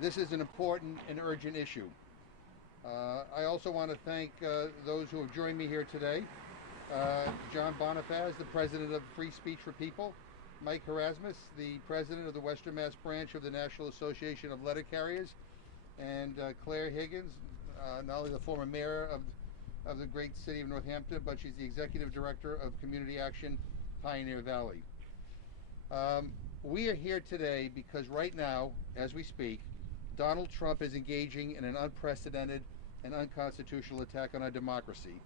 This is an important and urgent issue. I also want to thank those who have joined me here today. John Bonifaz, the president of Free Speech for People, Mike Erasmus, the president of the Western Mass branch of the National Association of Letter Carriers, and Claire Higgins, not only the former mayor of the great city of Northampton, but she's the executive director of Community Action Pioneer Valley. We are here today because right now, as we speak, Donald Trump is engaging in an unprecedented and unconstitutional attack on our democracy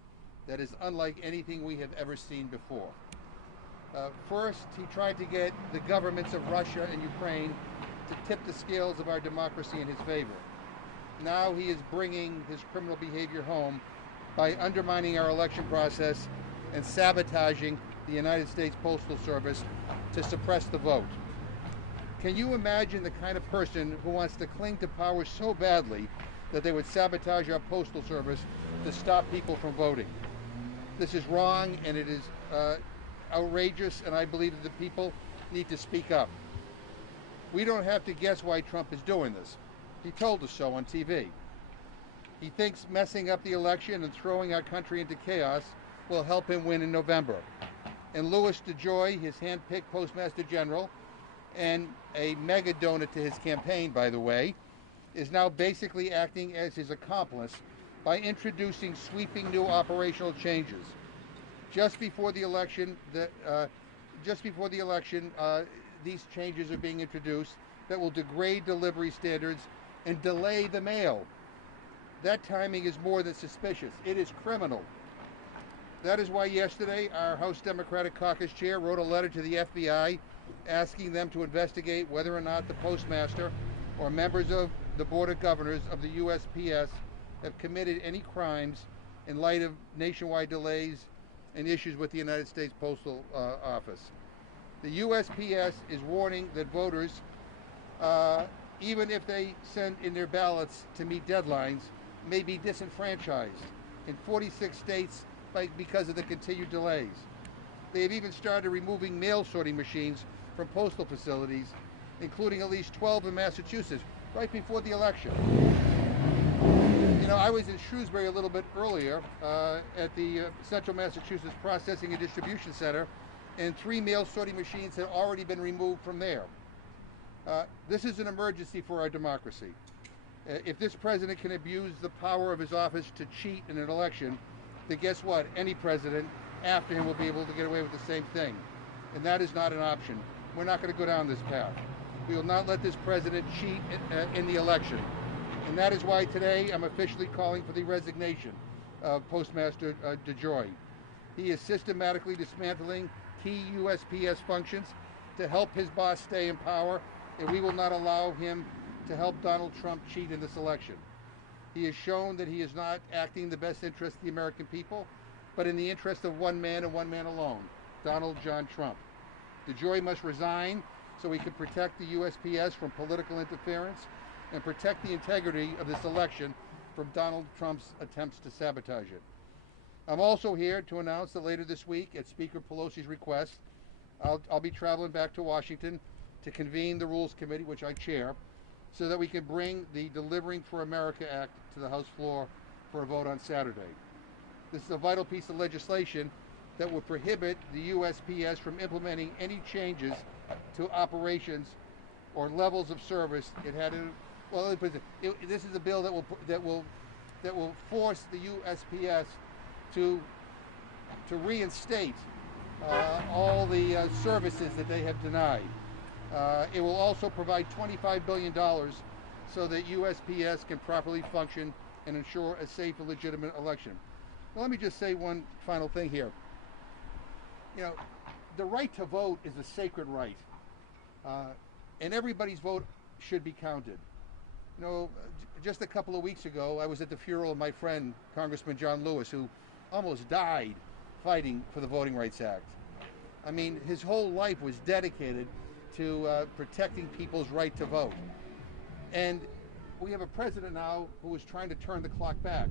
that is unlike anything we have ever seen before. First, he tried to get the governments of Russia and Ukraine to tip the scales of our democracy in his favor. Now he is bringing his criminal behavior home by undermining our election process and sabotaging the United States Postal Service to suppress the vote. Can you imagine the kind of person who wants to cling to power so badly that they would sabotage our postal service to stop people from voting? This is wrong, and it is outrageous, and I believe that the people need to speak up. We don't have to guess why Trump is doing this. He told us so on TV. He thinks messing up the election and throwing our country into chaos will help him win in November. And Louis DeJoy, his hand-picked Postmaster General, and a mega donor to his campaign, by the way, is now basically acting as his accomplice by introducing sweeping new operational changes. Just before the election, these changes are being introduced that will degrade delivery standards and delay the mail. That timing is more than suspicious. It is criminal. That is why yesterday our House Democratic Caucus chair wrote a letter to the FBI asking them to investigate whether or not the postmaster or members of the Board of Governors of the USPS have committed any crimes in light of nationwide delays and issues with the United States Postal Office. The USPS is warning that voters, even if they send in their ballots to meet deadlines, may be disenfranchised in 46 states because of the continued delays. They have even started removing mail sorting machines from postal facilities, including at least 12 in Massachusetts, right before the election. You know, I was in Shrewsbury a little bit earlier at the Central Massachusetts Processing and Distribution Center, and 3 mail sorting machines had already been removed from there. This is an emergency for our democracy. If this president can abuse the power of his office to cheat in an election, then guess what? Any president after him will be able to get away with the same thing. And that is not an option. We're not going to go down this path. We will not let this president cheat in the election. And that is why today I'm officially calling for the resignation of Postmaster DeJoy. He is systematically dismantling key USPS functions to help his boss stay in power, and we will not allow him to help Donald Trump cheat in this election. He has shown that he is not acting in the best interest of the American people, but in the interest of one man and one man alone, Donald John Trump. DeJoy must resign so he can protect the USPS from political interference and protect the integrity of this election from Donald Trump's attempts to sabotage it. I'm also here to announce that later this week, at Speaker Pelosi's request, I'll be traveling back to Washington to convene the Rules Committee, which I chair, so that we can bring the Delivering for America Act to the House floor for a vote on Saturday. This is a vital piece of legislation that would prohibit the USPS from implementing any changes to operations or levels of service it had in. Well, this is a bill that will force the USPS to reinstate all the services that they have denied. It will also provide $25 billion so that USPS can properly function and ensure a safe and legitimate election. Now, let me just say one final thing here. You know, the right to vote is a sacred right, and everybody's vote should be counted. You know, just a couple of weeks ago, I was at the funeral of my friend, Congressman John Lewis, who almost died fighting for the Voting Rights Act. I mean, his whole life was dedicated to protecting people's right to vote. And we have a president now who is trying to turn the clock back,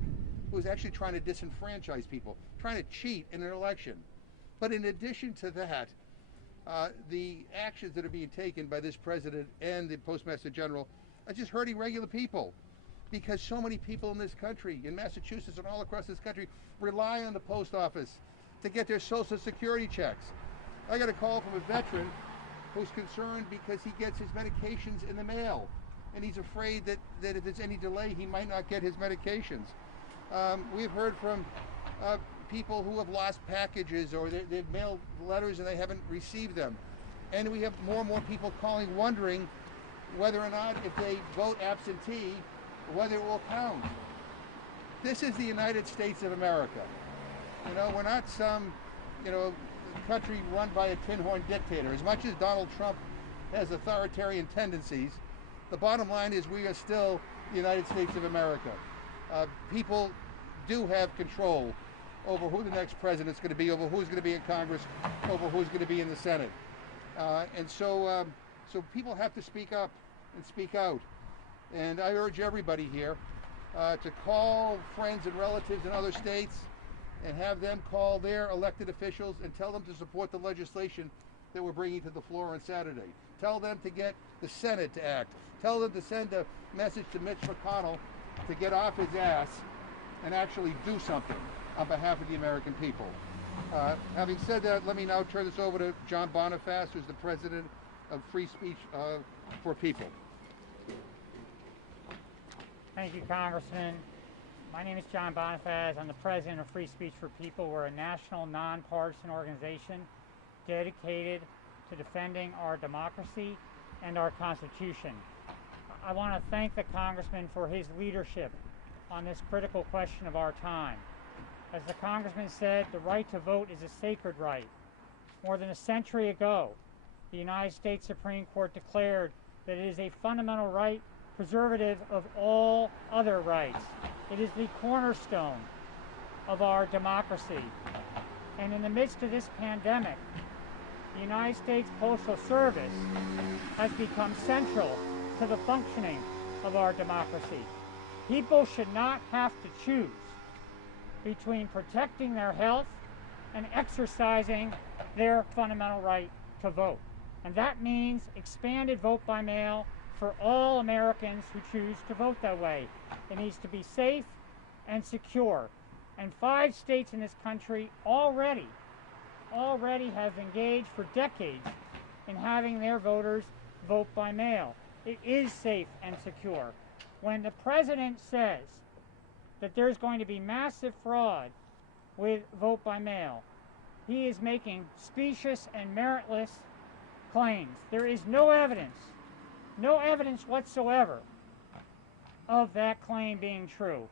who is actually trying to disenfranchise people, trying to cheat in an election. But in addition to that, the actions that are being taken by this president and the Postmaster General just hurting regular people, because so many people in this country, in Massachusetts and all across this country, rely on the post office to get their Social Security checks. I got a call from a veteran who's concerned because he gets his medications in the mail, and he's afraid that if there's any delay, he might not get his medications. We've heard from people who have lost packages, or they've mailed letters and they haven't received them. And we have more and more people calling, wondering whether or not, if they vote absentee, whether it will count. This is the United States of America. You know, we're not some, country run by a tin horn dictator. As much as Donald Trump has authoritarian tendencies, the bottom line is we are still the United States of America. People do have control over who the next president's going to be, over who's going to be in Congress, over who's going to be in the Senate. So people have to speak up and speak out. And I urge everybody here to call friends and relatives in other states and have them call their elected officials and tell them to support the legislation that we're bringing to the floor on Saturday. Tell them to get the Senate to act. Tell them to send a message to Mitch McConnell to get off his ass and actually do something on behalf of the American people. Having said that, let me now turn this over to John Boniface, who's the president of Free Speech for People. Thank you, Congressman. My name is John Boniface. I'm the president of Free Speech for People. We're a national, nonpartisan organization dedicated to defending our democracy and our Constitution. I want to thank the Congressman for his leadership on this critical question of our time. As the Congressman said, the right to vote is a sacred right. More than a century ago, the United States Supreme Court declared that it is a fundamental right, preservative of all other rights. It is the cornerstone of our democracy. And in the midst of this pandemic, the United States Postal Service has become central to the functioning of our democracy. People should not have to choose between protecting their health and exercising their fundamental right to vote. And that means expanded vote by mail for all Americans who choose to vote that way. It needs to be safe and secure. And 5 states in this country already have engaged for decades in having their voters vote by mail. It is safe and secure. When the president says that there's going to be massive fraud with vote by mail, he is making specious and meritless claims. There is no evidence whatsoever of that claim being true.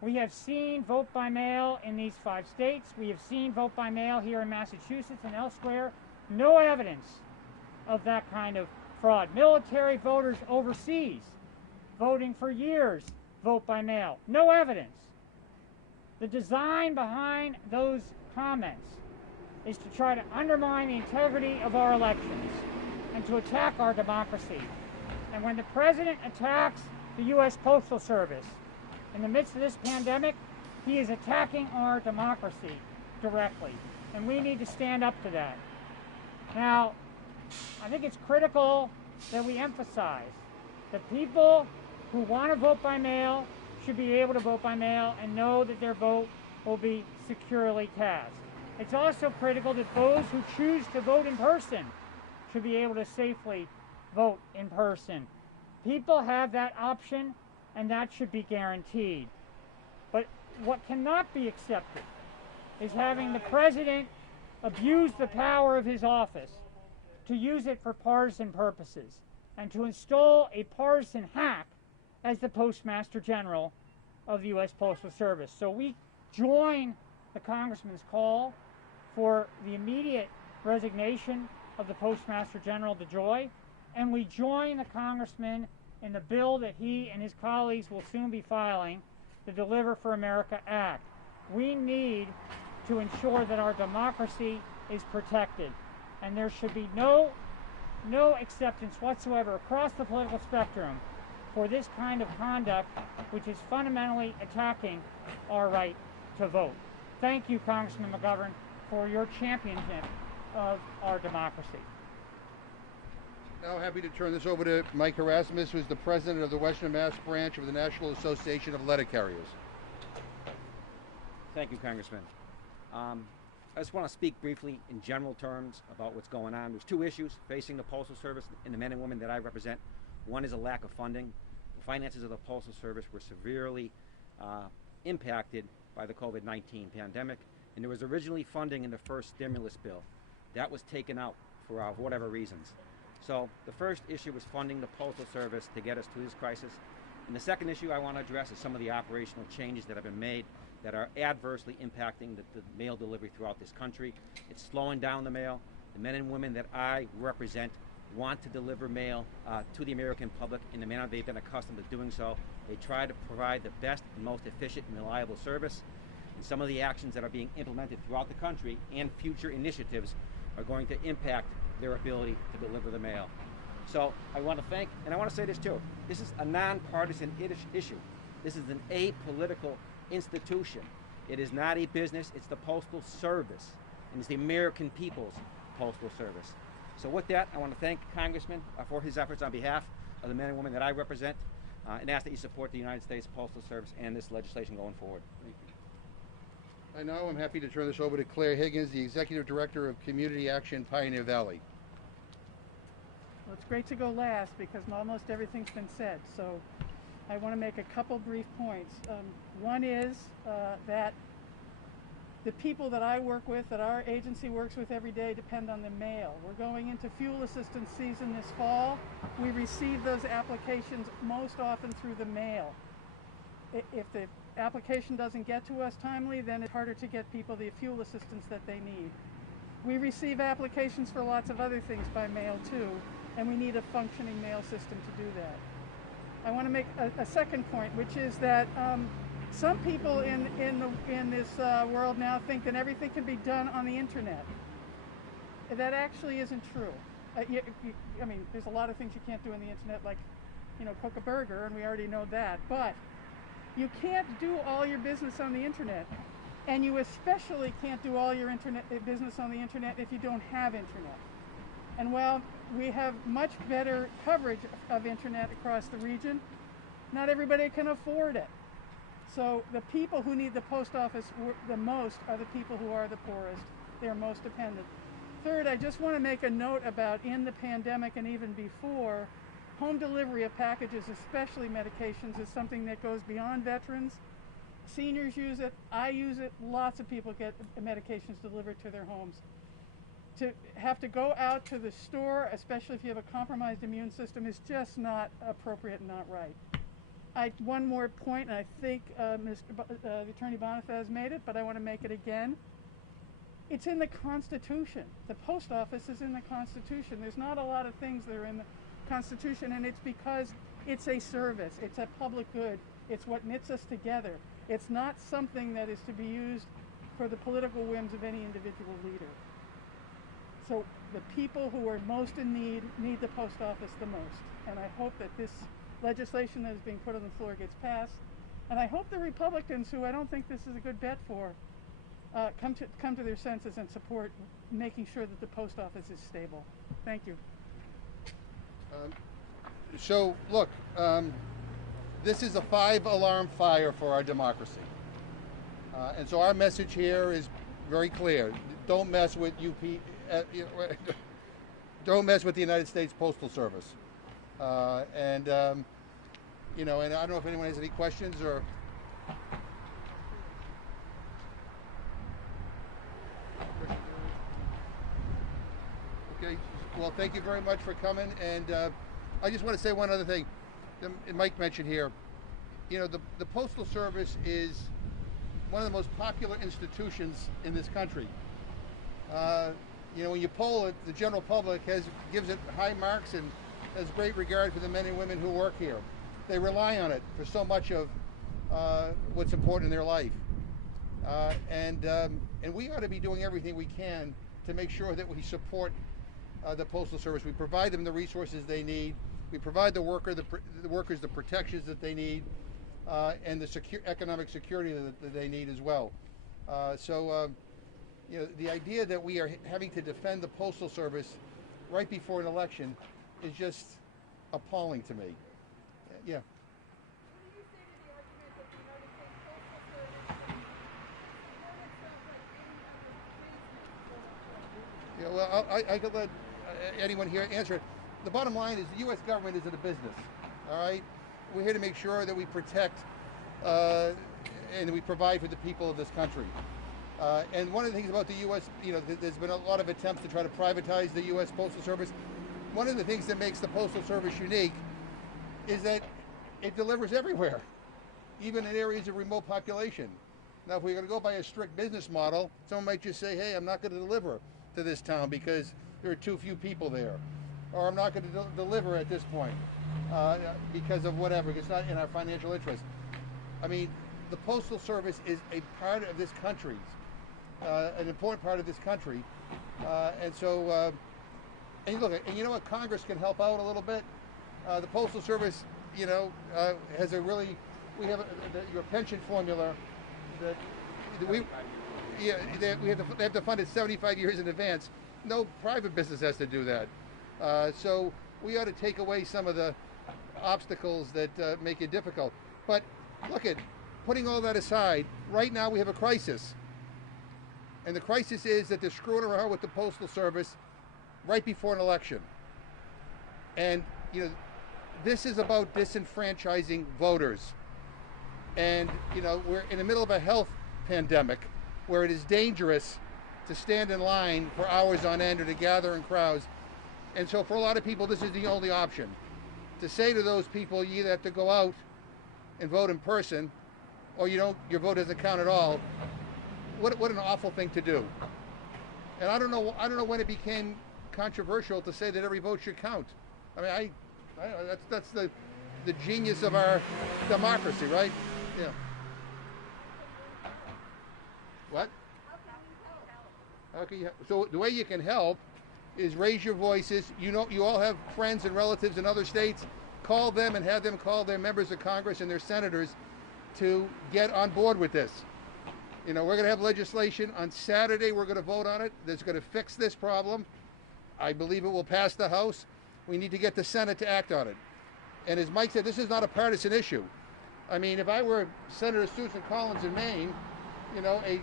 We have seen vote by mail in these 5 states. We have seen vote by mail here in Massachusetts and elsewhere. No evidence of that kind of fraud. Military voters overseas voting for years vote by mail. No evidence. The design behind those comments is to try to undermine the integrity of our elections and to attack our democracy. And when the president attacks the U.S. Postal Service in the midst of this pandemic, he is attacking our democracy directly. And we need to stand up to that. Now, I think it's critical that we emphasize that people who want to vote by mail should be able to vote by mail and know that their vote will be securely cast. It's also critical that those who choose to vote in person should be able to safely vote in person. People have that option, and that should be guaranteed. But what cannot be accepted is having the president abuse the power of his office to use it for partisan purposes and to install a partisan hack as the Postmaster General of the U.S. Postal Service. So we join the Congressman's call for the immediate resignation of the Postmaster General DeJoy, and we join the Congressman in the bill that he and his colleagues will soon be filing, the Deliver for America Act. We need to ensure that our democracy is protected, and there should be no acceptance whatsoever across the political spectrum for this kind of conduct, which is fundamentally attacking our right to vote. Thank you, Congressman McGovern, for your championship of our democracy. Now happy to turn this over to Mike Erasmus, who's the president of the Western Mass branch of the National Association of Letter Carriers. Thank you, Congressman. I just want to speak briefly in general terms about what's going on. There's two issues facing the Postal Service and the men and women that I represent. One is a lack of funding. The finances of the Postal Service were severely impacted by the COVID-19 pandemic, and there was originally funding in the first stimulus bill. That was taken out for whatever reasons. So the first issue was funding the Postal Service to get us to this crisis. And the second issue I want to address is some of the operational changes that have been made that are adversely impacting the mail delivery throughout this country. It's slowing down the mail. The men and women that I represent want to deliver mail to the American public in the manner they've been accustomed to doing so. They try to provide the best and most efficient and reliable service. And some of the actions that are being implemented throughout the country and future initiatives are going to impact their ability to deliver the mail. So I want to thank, and I want to say this too, this is a nonpartisan issue. This is an apolitical institution. It is not a business, it's the Postal Service, and it's the American people's Postal Service. So with that, I want to thank Congressman for his efforts on behalf of the men and women that I represent, and ask that you support the United States Postal Service and this legislation going forward. Thank you. I now am happy to turn this over to Claire Higgins, the Executive Director of Community Action Pioneer Valley. Well, it's great to go last because almost everything's been said. So I want to make a couple brief points. One is that the people that I work with, that our agency works with every day, depend on the mail. We're going into fuel assistance season this fall. We receive those applications most often through the mail. If the application doesn't get to us timely, then it's harder to get people the fuel assistance that they need. We receive applications for lots of other things by mail too, and we need a functioning mail system to do that. I want to make a second point, which is that some people in this world now think that everything can be done on the internet. That actually isn't true. I mean, there's a lot of things you can't do on the internet, like, cook a burger, and we already know that. But you can't do all your business on the internet, and you especially can't do all your business on the internet if you don't have internet. And while we have much better coverage of internet across the region, not everybody can afford it. So the people who need the post office the most are the people who are the poorest. They're most dependent. Third, I just want to make a note about, in the pandemic and even before, home delivery of packages, especially medications, is something that goes beyond veterans. Seniors use it, I use it, lots of people get medications delivered to their homes. To have to go out to the store, especially if you have a compromised immune system, is just not appropriate and not right. One more point, and I think the Attorney Bonifaz made it, but I want to make it again. It's in the Constitution. The post office is in the Constitution. There's not a lot of things that are in the Constitution, and it's because it's a service. It's a public good. It's what knits us together. It's not something that is to be used for the political whims of any individual leader. So the people who are most in need the post office the most. And I hope that this legislation that is being put on the floor gets passed. And I hope the Republicans, who I don't think this is a good bet for, come to their senses and support making sure that the post office is stable. Thank you. So look, this is a 5-alarm fire for our democracy. And so our message here is very clear. Don't mess with don't mess with the United States Postal Service. And I don't know if anyone has any questions or. Okay, well, thank you very much for coming. And I just want to say one other thing. Mike mentioned here, the Postal Service is one of the most popular institutions in this country. When you poll it, the general public gives it high marks and has great regard for the men and women who work here. They rely on it for so much of what's important in their life. And we ought to be doing everything we can to make sure that we support the Postal Service. We provide them the resources they need. We provide the workers the protections that they need, and the economic security that they need as well. The idea that we are having to defend the Postal Service right before an election is just appalling to me. Yeah. Yeah, well, I could let anyone here answer it. The bottom line is the U.S. government isn't a business, all right? We're here to make sure that we protect and we provide for the people of this country. And one of the things about the U.S., there's been a lot of attempts to try to privatize the U.S. Postal Service. One of the things that makes the Postal Service unique is that it delivers everywhere, even in areas of remote population. Now, if we're going to go by a strict business model, someone might just say, hey, I'm not going to deliver to this town because there are too few people there. Or I'm not going to deliver at this point because of whatever, because it's not in our financial interest. I mean, the Postal Service is a part of this country, an important part of this country. And so, and look, and you know what, Congress can help out a little bit. The Postal Service, has a really, we have your pension formula that they have to fund it 75 years in advance. No private business has to do that. So we ought to take away some of the obstacles that make it difficult. But look at, putting all that aside, right now we have a crisis. And the crisis is that they're screwing around with the Postal Service right before an election. And, this is about disenfranchising voters. And, we're in the middle of a health pandemic where it is dangerous to stand in line for hours on end or to gather in crowds. And so for a lot of people, this is the only option. To say to those people, you either have to go out and vote in person, or your vote doesn't count at all. What an awful thing to do. And I don't know when it became controversial to say that every vote should count. I mean, that's the genius of our democracy, right? Yeah. What? How can you help? So the way you can help is raise your voices. You all have friends and relatives in other states. Call them and have them call their members of Congress and their senators to get on board with this. We're going to have legislation on Saturday. We're going to vote on it. That's going to fix this problem. I believe it will pass the House. We need to get the Senate to act on it. And as Mike said, this is not a partisan issue. I mean, if I were Senator Susan Collins in Maine, a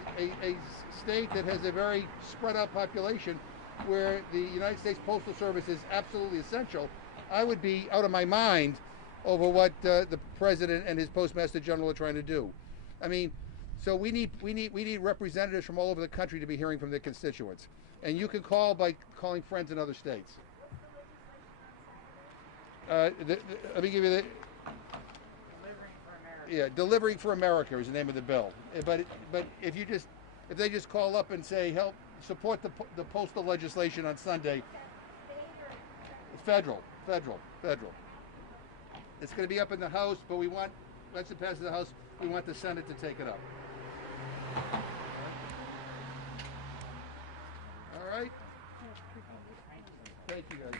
state that has a very spread out population where the United States Postal Service is absolutely essential, I would be out of my mind over what the President and his Postmaster General are trying to do. I mean, so we need representatives from all over the country to be hearing from their constituents. And you can call by calling friends in other states. Let me give you the... Delivering for America is the name of the bill. But if they just call up and say, help support the postal legislation on Sunday. It's federal. It's going to be up in the House, but once it passes the House, we want the Senate to take it up. All right? Thank you, guys.